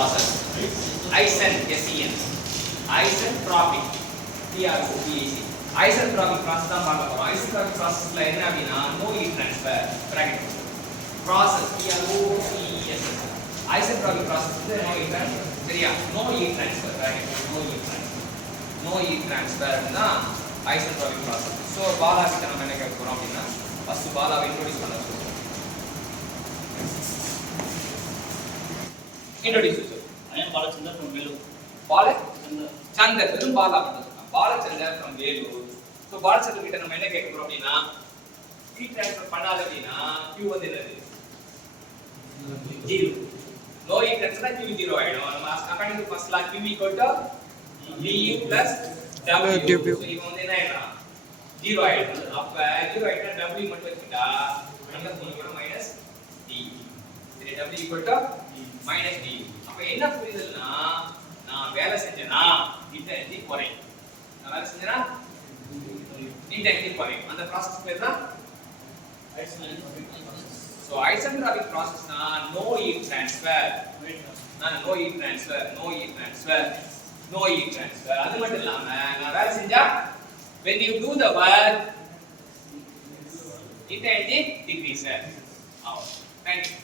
process. Isen isentropic tropic isentropic process தான் பார்க்க போறோம். isentropic processல என்ன அப்படினா no heat transfer bracket process process isentropic process வந்து no heat transfer சரியா no heat transfer bracket no heat transfer னா isentropic process. So Bala கிட்ட நம்ம என்ன கேட்க போறோம் அப்படினா ஃபர்ஸ்ட் பாலாவை இன்ட்ரோ듀ce பண்ண சொல்றோம். Introduce yourself. I am Balachandra from Vellore. Balachandra வெறும் பாலா மட்டும் தான். Balachandra from Vellore. So Balachandra கிட்ட நம்ம என்ன கேட்க போறோம் அப்படினா heat transfer பண்ணாத அப்படினா Q வந்து என்னது 0. No heat transfer னா Q 0 ஆயிடும். நம்ம according to first law Q equal to du plus W. So இது வந்து என்ன ஆயிடும் 0 ஆயிடும். அப்ப 0 ஆயிட்டா W மட்டும் வச்சிட்டா என்ன பண்ணுவோம் மைனஸ் d. சரி W equal to minus d. அப்ப என்ன புரியுதுன்னா நான் வேலை செஞ்சேனா ஹீட் எனர்ஜி குறையும். நான் வேலை செஞ்சேனா ஹீட் எனர்ஜி குறையும். அந்த process பேர் தான் so isentropic process னா no heat transfer. no heat transfer. அது மட்டும் இல்லாம நான் வேலை செஞ்சா when you do the work heat energy decreases. Thank you.